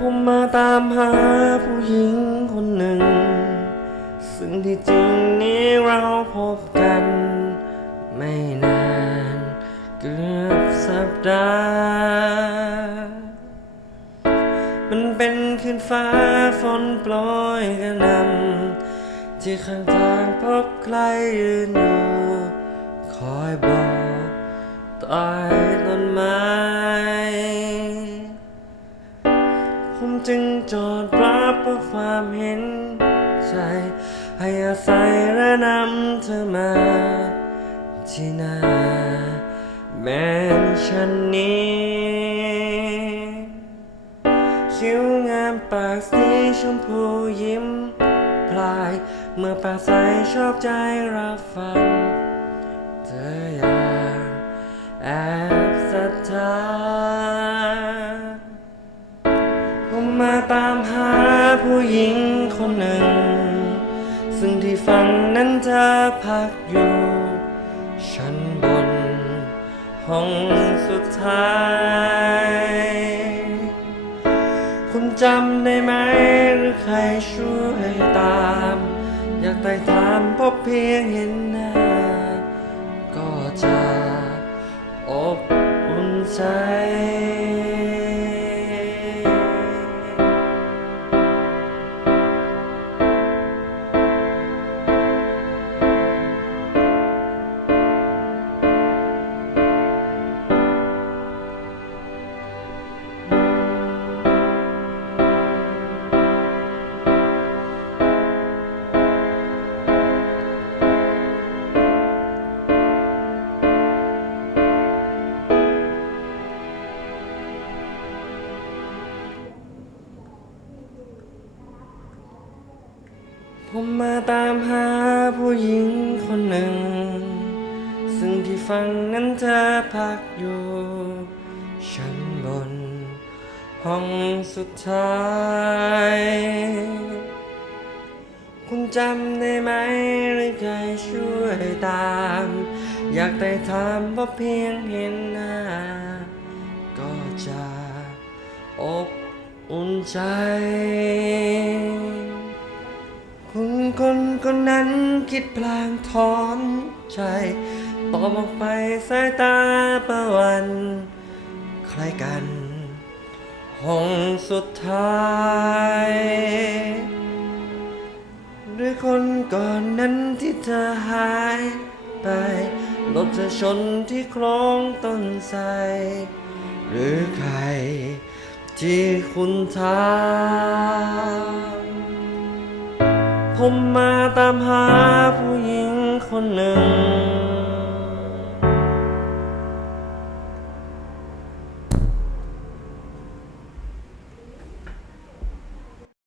ผมมาตามหาผู้หญิงคนหนึ่ง ซึ่งที่จริงนี้เราพบกัน ไม่นานเกือบสัปดาห์มันเป็นคืนฟ้าฝนโปรยกระหนำที่ข้างทางพบใครยืนอยู่ คอยบอกใต้ต้นไม้ จึงจอดรับเพื่อความเห็นใจ ให้อาศัยและนำเธอมาที่หน้าแมนชันนี้คิ้วงามปากสีชมพูยิ้มพลาย เมื่อปากใสชอบใจรับฟัง เธออยากแอบศรัทธา เธอพักอยู่ ชั้นบน ห้องสุดท้าย คุณจำได้ไหมหรือใครช่วยตาม อยากไต่ถามพบเพียงเห็นหน้า ผมมาตามหาผู้หญิงคนหนึ่ง ซึ่งที่ฟังนั้นเธอพักอยู่ชั้นบน ห้องสุดท้าย คุณจำได้ไหมหรือใครช่วยตาม อยากได้ถามเพราะเพียงเห็นหน้า ก็จะอบอุ่นใจ คนคนนั้นคิดพลางถอนใจตอบออกไปสายตาประวันใครกันห้องสุดท้ายหรือคนก่อนนั้นที่เธอหายไปรถจะชนที่โครงต้นไทรหรือใครที่คุณทาม ผมมาตามหาผู้หญิงคนหนึ่ง